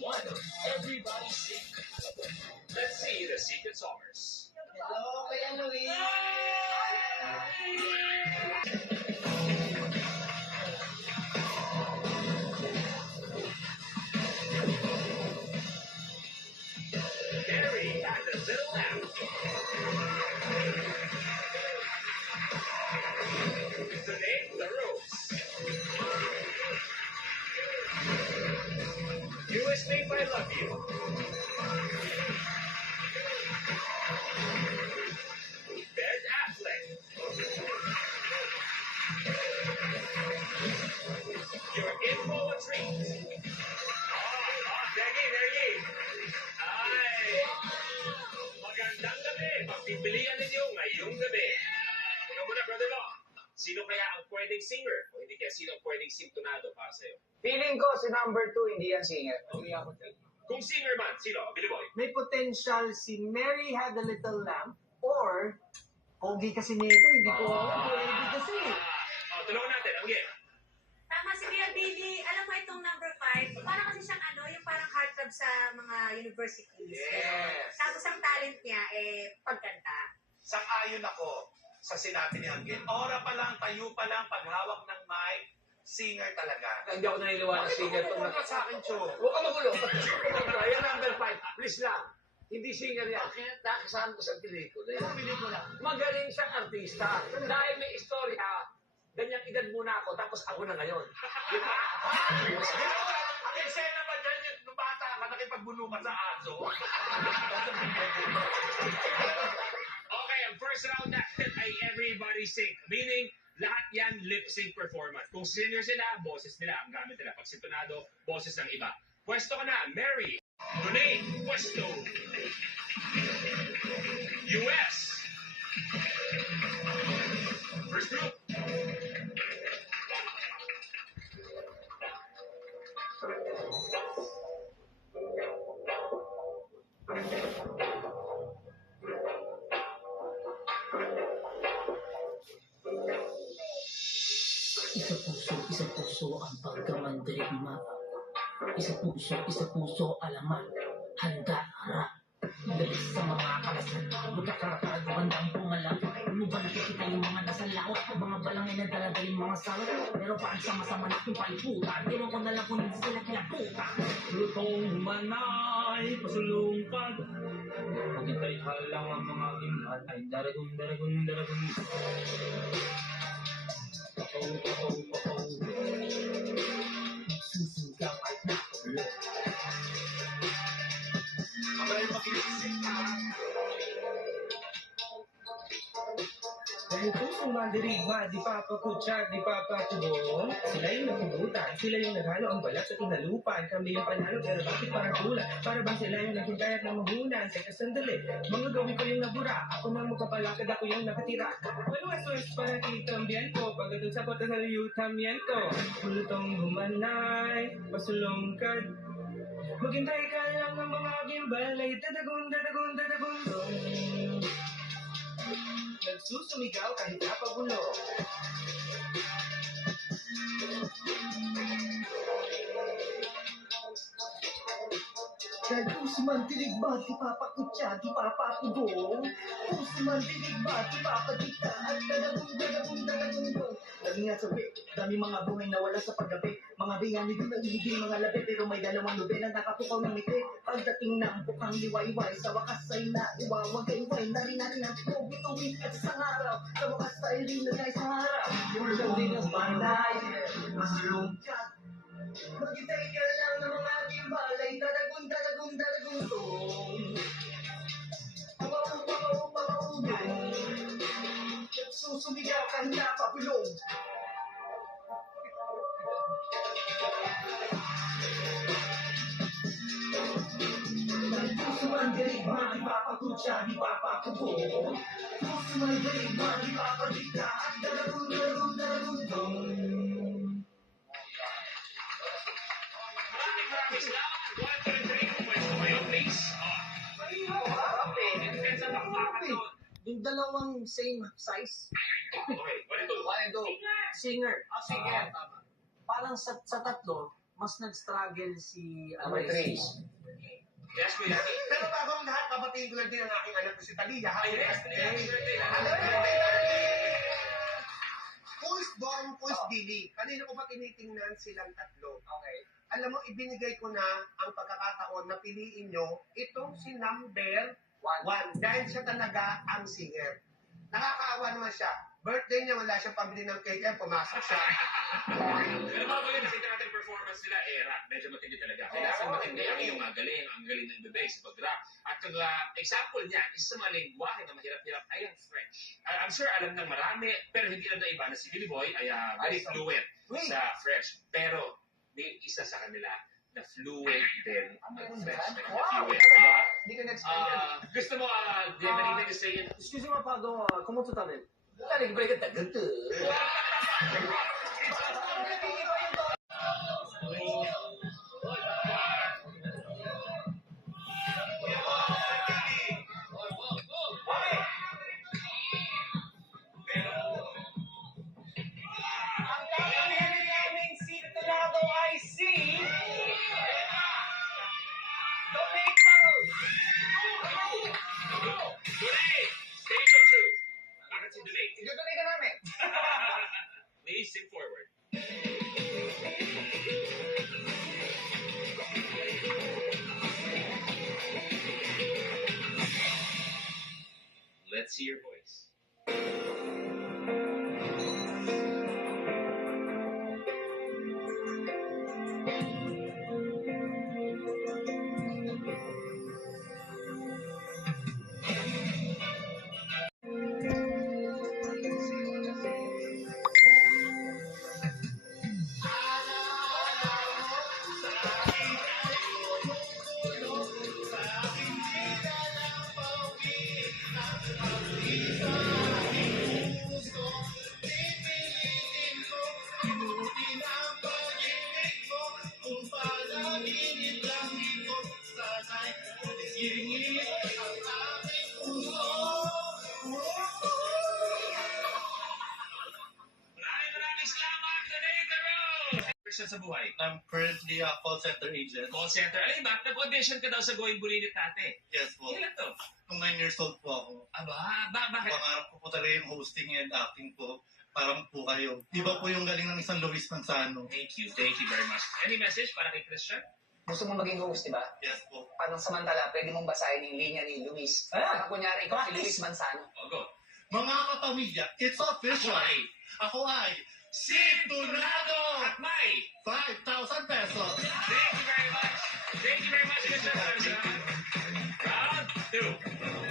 one of everybody's secret. Let's see the secret songers. Hello, Kuya Luis. Gary and the little lamp. Today, the Rose. US Name I Love You. Ben Affleck. You're in for a treat. Dergi. Ay, magandang gabi. Pagpipilian ninyo ngayong gabi. Ikaw muna, brother Law. Sino kaya ang pwedeng singer? O hindi kaya sino ang pwedeng sintonado para sa'yo? Feeling ko si number 2 hindi yan singer. Kung singer man, sino? Billy Boy. May potential si Mary Had a Little Lamb or pogi kasi nito, hindi ko alam. Pogi kasi. Tulungan natin. Okay. Tama si Kuya Billy. Alam mo itong number 5, parang kasi siyang yung parang heartthrob sa mga universities. Yes. Tapos ang talent niya, pagkanta. Sang-ayon ako sa sinabi ni Angel. Ora pa lang, tayo pa lang, paghawak ng mic, singer talaga. Hindi ako naniniwala Bakit singer to. ka sa akin, Cho? Huwag ka magulo. Yan number 5. Please lang. Hindi singer yan. Nakasama ko sa pelikula. Magaling siyang artista. Dahil may istorya, ganyang edad muna ako, tapos ako na ngayon. Ang eksena ba dyan yung nung bata ka, nakipagbulong ka sa aso? Okay, ang first round natin ay everybody sing. Meaning, lahat yan lip sync performance. Kung singer sila, boses nila ang gamit nila. Pag sintonado, boses ng iba. Pwesto ka na, Mary. Renee, pwesto. US. First group. Isa puso ang pagkamandirigma. Isa puso alaman. Handa, harap. Dalis sa mga kalasan. Magkakarakad, bandang pumalang. Ano ba nakikita yung mga nasa lawak? Mga balangin na talaga yung mga salot. Pero paan sama-sama na yung paliputan. Ewan ko na lang kung hindi sila kinaputan. Lutong manay, pasulungkad. Maghintay ka lang ang mga ginhan. Ay daragun. Pakaw. Susugaw ay nakulog. Abay, makilisip ka. Dahil pusong mandirigma, di papakutsa, di papatubong. Sila yung nakubutan, sila yung naghalo ang balat sa tinalupan. Kami yung panalo, pero bakit parang kulang? Para bang sila yung naghintayat ng mahunan? Teka sandali, mga gawin ko yung nabura. Ako nang magpapalakad, ako yung nakatira. Walwas-was para kitambyan ko. Pagdating sa pata sa liyutamyan ko. Pulutong humanay, pasulongkad. Maghintay ka lang ng mga gimbal ay dadagun. Nagsusumigaw kahit napagulo. Dahil puso man dirigma, di papakutya, di papatubong. Puso man dirigma, di papadikta, at dadagun. Dami nga sabi, dami mga buhay na wala sa paggabi. Mga biyani din ang ibig, mga labi, pero may dalawang nobela nakapukaw ng ngiti. Pagdating ng bukang liwayway, sa wakas ay naiwawagayway. Nari-nari ng tuwi at isang araw, sa wakas ay linagay sa harap. Pulong din ang manay, masulungkat. Maghintay ka lang ng mga gimbalay, dadagun tong. Papaw, nagsusumigaw ka na papulong. Puso man dirigma, di papakutya, di papatubong. Puso man dirigma, di papadikta, at dadagun tong. Maraming salamat. 1, 2, 3. Pwesto kayo, please. Depensa ng doon. Yung dalawang same size. Okay, 1 and 2. Singer. Sige. Parang sa tatlo, mas nag-struggle si Number 3. Yes, Kuya. Pero bago ang lahat, babatiin ko lang din ang aking anak ko si Talia. Ay, yes, happy birthday. Happy birthday, darling! Who is Don, who is Billy? Kanina ko ba tinitingnan silang tatlo? Okay. Alam mo, ibinigay ko na ang pagkakataon na piliin nyo itong si number 1. Dahil siya talaga ang singer. Nakakaawa naman siya. Birthday niya, wala siyang pambili ng cake, kaya pumasok siya. Pero mga bagay, nakita natin performance nila, rap. Medyo matindi talaga. Kailangan matindi ang iyong ang galing ng bebek sa pag-rap. At ang example niya, isa sa mga lingwahe na mahirap-hirap ay ang French. I'm sure alam ng marami, pero hindi alam na iba na si Billy Boy ay very fluent sa French. Pero may isa sa kanila na fluent din ang French. Wow! Fluent. Hindi ko na-explain yan. Gusto mo, do you have anything to say? Excusez-moi, pardon, comment tu t'appelles? Nag-break ka ganito. Ang kakainin naming si Tornado ay si... Tomato! Dulay! Stage of truth. Bakit si Dulay? Itutuloy ka namin. Please sing forward. Let's see your voice. Maraming salamat, Donate Question sa buhay. I'm currently a call center agent. Call center. Alay ba? Nag-audition ka daw sa Going Bulilit dati. Yes po. Kailan to? Nung 9 years old po ako. Bakit? Pangarap ko po talaga yung hosting and acting po. Parang po kayo. Di ba po yung galing ng isang Luis Manzano? Thank you very much. Any message para kay Christian? Gusto mo maging host, di ba? Yes po. Parang samantala, pwede mong basahin yung linya ni Luis. Parang kunyari, ikaw si Luis Manzano. O, go. Mga kapamilya, it's official. Ako ay si Tornado! At may 5,000 pesos. Thank you very much. Thank you very much, Christian. Round 2.